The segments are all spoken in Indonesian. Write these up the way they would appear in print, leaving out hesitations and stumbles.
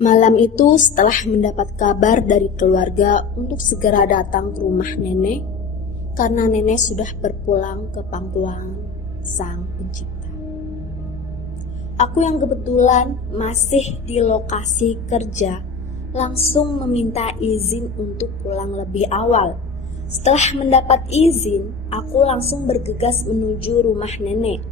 Malam itu setelah mendapat kabar dari keluarga untuk segera datang ke rumah nenek, karena nenek sudah berpulang ke pangkuan Sang Pencipta. Aku yang kebetulan masih di lokasi kerja, langsung meminta izin untuk pulang lebih awal. Setelah mendapat izin, aku langsung bergegas menuju rumah nenek.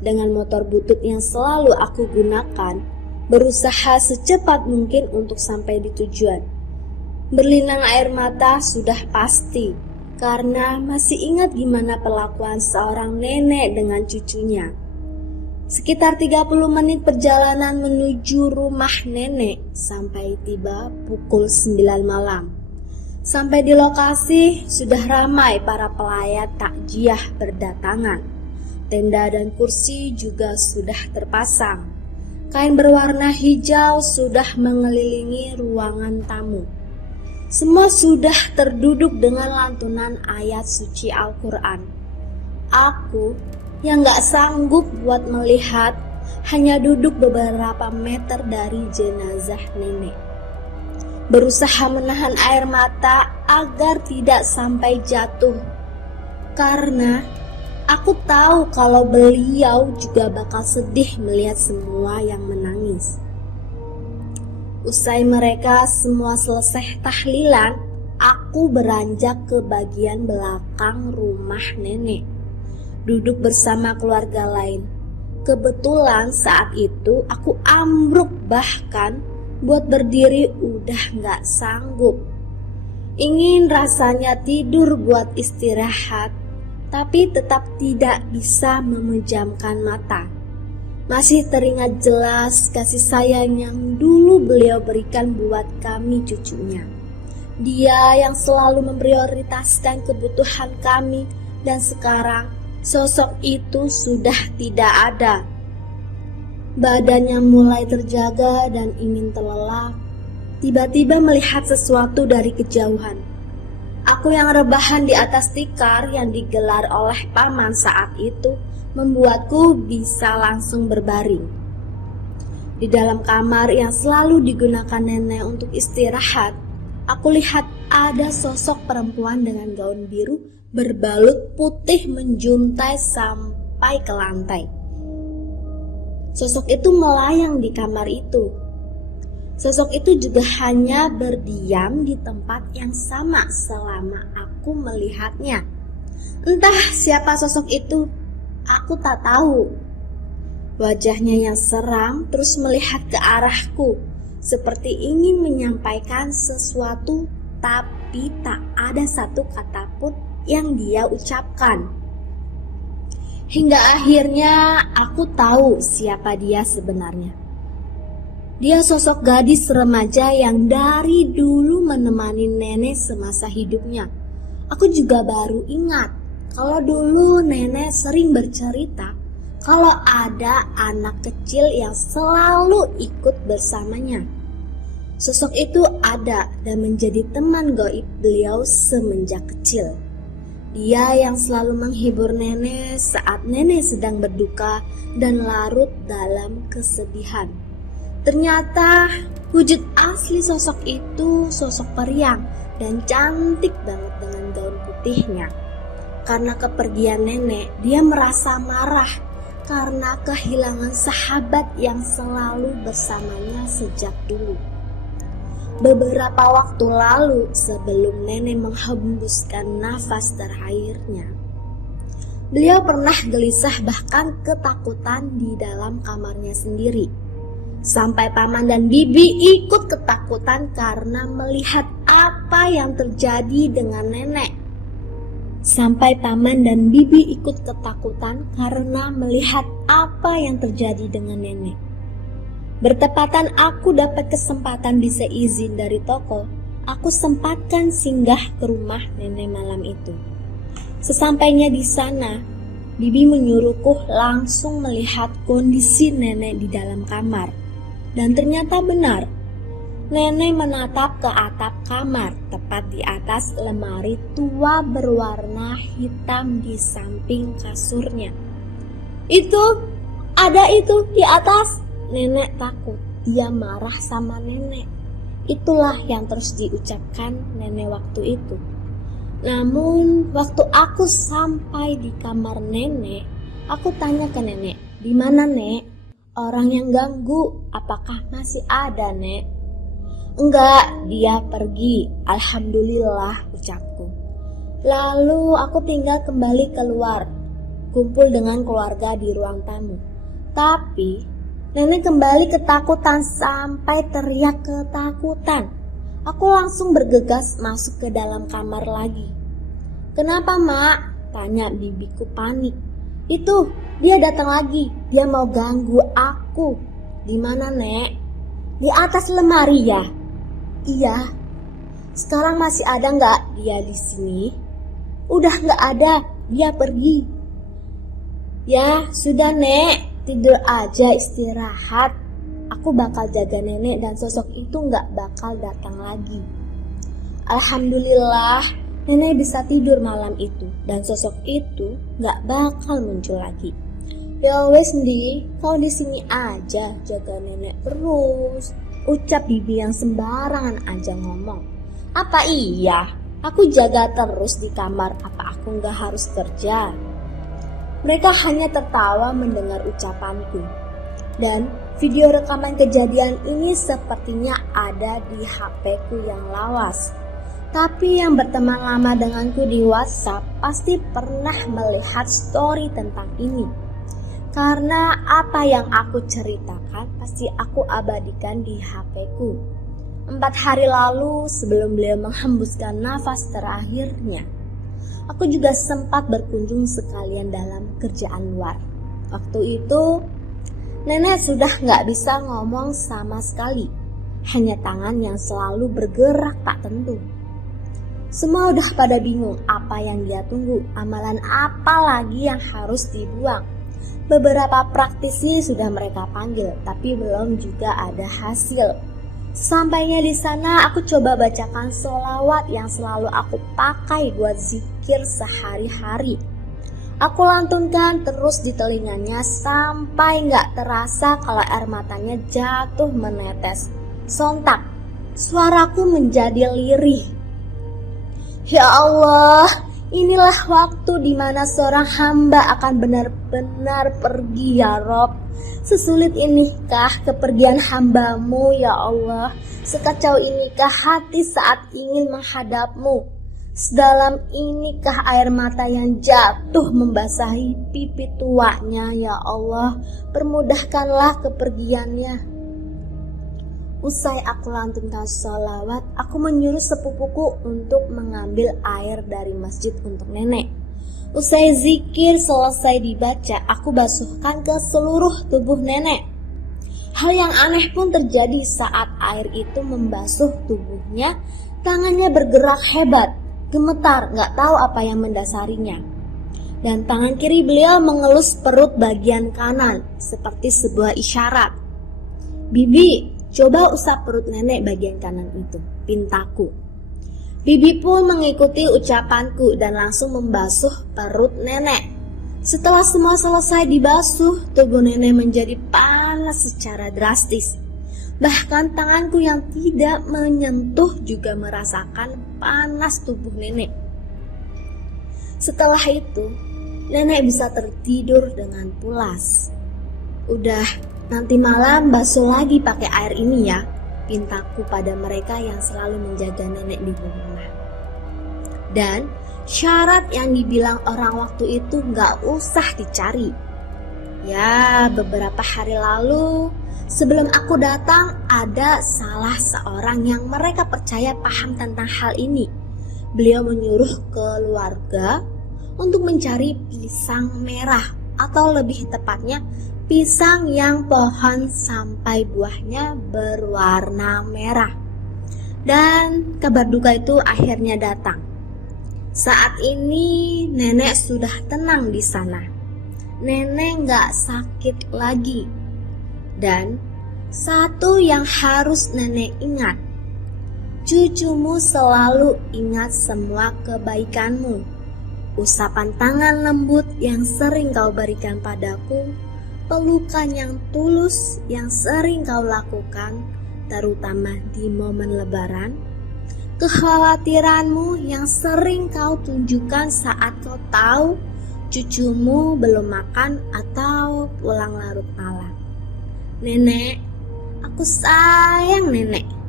Dengan motor butut yang selalu aku gunakan, berusaha secepat mungkin untuk sampai di tujuan. Berlinang air mata sudah pasti, karena masih ingat gimana perlakuan seorang nenek dengan cucunya. Sekitar 30 menit perjalanan menuju rumah nenek sampai tiba pukul 9 malam. Sampai di lokasi sudah ramai para pelayat takjiah berdatangan. Tenda dan kursi juga sudah terpasang. Kain berwarna hijau sudah mengelilingi ruangan tamu. Semua sudah terduduk dengan lantunan ayat suci Al-Quran. Aku yang gak sanggup buat melihat, hanya duduk beberapa meter dari jenazah nenek. Berusaha menahan air mata agar tidak sampai jatuh, karena aku tahu kalau beliau juga bakal sedih melihat semua yang menangis. Usai mereka semua selesai tahlilan, aku beranjak ke bagian belakang rumah nenek, duduk bersama keluarga lain. Kebetulan saat itu aku ambruk, bahkan buat berdiri udah gak sanggup. Ingin rasanya tidur buat istirahat, tapi tetap tidak bisa memejamkan mata. Masih teringat jelas kasih sayang yang dulu beliau berikan buat kami cucunya. Dia yang selalu memprioritaskan kebutuhan kami, dan sekarang sosok itu sudah tidak ada. Badannya mulai terjaga dan ingin terlelap. Tiba-tiba melihat sesuatu dari kejauhan. Aku yang rebahan di atas tikar yang digelar oleh paman saat itu membuatku bisa langsung berbaring. Di dalam kamar yang selalu digunakan nenek untuk istirahat, aku lihat ada sosok perempuan dengan gaun biru berbalut putih menjuntai sampai ke lantai. Sosok itu melayang di kamar itu. Sosok itu juga hanya berdiam di tempat yang sama selama aku melihatnya. Entah siapa sosok itu, aku tak tahu. Wajahnya yang seram terus melihat ke arahku, seperti ingin menyampaikan sesuatu, tapi tak ada satu kata pun yang dia ucapkan. Hingga akhirnya aku tahu siapa dia sebenarnya. Dia sosok gadis remaja yang dari dulu menemani nenek semasa hidupnya. Aku juga baru ingat kalau dulu nenek sering bercerita kalau ada anak kecil yang selalu ikut bersamanya. Sosok itu ada dan menjadi teman gaib beliau semenjak kecil. Dia yang selalu menghibur nenek saat nenek sedang berduka dan larut dalam kesedihan. Ternyata wujud asli sosok itu sosok periang dan cantik banget dengan gaun putihnya. Karena kepergian nenek, dia merasa marah karena kehilangan sahabat yang selalu bersamanya sejak dulu. Beberapa waktu lalu, sebelum nenek menghembuskan nafas terakhirnya, beliau pernah gelisah bahkan ketakutan di dalam kamarnya sendiri. Sampai paman dan bibi ikut ketakutan karena melihat apa yang terjadi dengan nenek. Sampai paman dan bibi ikut ketakutan karena melihat apa yang terjadi dengan nenek. Bertepatan aku dapat kesempatan bisa izin dari toko, aku sempatkan singgah ke rumah nenek malam itu. Sesampainya di sana, bibi menyuruhku langsung melihat kondisi nenek di dalam kamar. Dan ternyata benar, nenek menatap ke atap kamar, tepat di atas lemari tua berwarna hitam di samping kasurnya. Itu, ada itu di atas. Nenek takut dia marah sama nenek. Itulah yang terus diucapkan nenek waktu itu. Namun waktu aku sampai di kamar nenek, aku tanya ke nenek, "Di mana, Nek? Orang yang ganggu, apakah masih ada, Nek?" "Enggak, dia pergi. Alhamdulillah," ucapku. Lalu aku tinggal kembali keluar, kumpul dengan keluarga di ruang tamu. Tapi nenek kembali ketakutan sampai teriak ketakutan. Aku langsung bergegas masuk ke dalam kamar lagi. "Kenapa, Mak?" tanya bibiku panik. "Itu, dia datang lagi. Dia mau ganggu aku." "Di mana, Nek?" "Di atas lemari ya?" "Iya." "Sekarang masih ada nggak dia di sini?" "Udah nggak ada, dia pergi." "Ya, sudah, Nek. Tidur aja, istirahat. Aku bakal jaga nenek dan sosok itu nggak bakal datang lagi." Alhamdulillah, nenek bisa tidur malam itu dan sosok itu nggak bakal muncul lagi. "Ya wes Ndi, kau di sini aja jaga nenek terus," ucap bibi yang sembarangan aja ngomong. "Apa iya? Aku jaga terus di kamar, apa aku nggak harus kerja?" Mereka hanya tertawa mendengar ucapanku. Dan video rekaman kejadian ini sepertinya ada di HP-ku yang lawas. Tapi yang berteman lama denganku di WhatsApp pasti pernah melihat story tentang ini. Karena apa yang aku ceritakan pasti aku abadikan di HP-ku. 4 hari lalu sebelum beliau menghembuskan nafas terakhirnya, aku juga sempat berkunjung sekalian dalam kerjaan luar. Waktu itu nenek sudah gak bisa ngomong sama sekali, hanya tangan yang selalu bergerak tak tentu. Semua udah pada bingung apa yang dia tunggu, amalan apa lagi yang harus dibuang. Beberapa praktisi sudah mereka panggil, tapi belum juga ada hasil. Sampainya di sana, aku coba bacakan sholawat yang selalu aku pakai buat zikir sehari-hari. Aku lantunkan terus di telinganya sampai gak terasa kalau air matanya jatuh menetes. Sontak, suaraku menjadi lirih. Ya Allah, inilah waktu di mana seorang hamba akan benar-benar pergi ya Rob. Sesulit inikah kepergian hambamu ya Allah? Sekacau inikah hati saat ingin menghadapmu? Sedalam inikah air mata yang jatuh membasahi pipi tuanya ya Allah? Permudahkanlah kepergiannya. Usai aku lantunkan sholawat, aku menyuruh sepupuku untuk mengambil air dari masjid untuk nenek. Usai zikir selesai dibaca, aku basuhkan ke seluruh tubuh nenek. Hal yang aneh pun terjadi saat air itu membasuh tubuhnya. Tangannya bergerak hebat, gemetar, gak tahu apa yang mendasarinya. Dan tangan kiri beliau mengelus perut bagian kanan, seperti sebuah isyarat. "Bibi, coba usap perut nenek bagian kanan itu," pintaku. Bibi pun mengikuti ucapanku dan langsung membasuh perut nenek. Setelah semua selesai dibasuh, tubuh nenek menjadi panas secara drastis. Bahkan tanganku yang tidak menyentuh juga merasakan panas tubuh nenek. Setelah itu, nenek bisa tertidur dengan pulas. "Udah, nanti malam basuh lagi pakai air ini ya," pintaku pada mereka yang selalu menjaga nenek di rumah. Dan syarat yang dibilang orang waktu itu gak usah dicari. Ya, beberapa hari lalu sebelum aku datang, ada salah seorang yang mereka percaya paham tentang hal ini. Beliau menyuruh keluarga untuk mencari pisang merah, atau lebih tepatnya pisang yang pohon sampai buahnya berwarna merah. Dan kabar duka itu akhirnya datang. Saat ini nenek sudah tenang di sana. Nenek gak sakit lagi. Dan satu yang harus nenek ingat, cucumu selalu ingat semua kebaikanmu. Usapan tangan lembut yang sering kau berikan padaku pelukan yang tulus yang sering kau lakukan, terutama di momen Lebaran, kekhawatiranmu yang sering kau tunjukkan saat kau tahu cucumu belum makan atau pulang larut malam. Nenek, aku sayang nenek.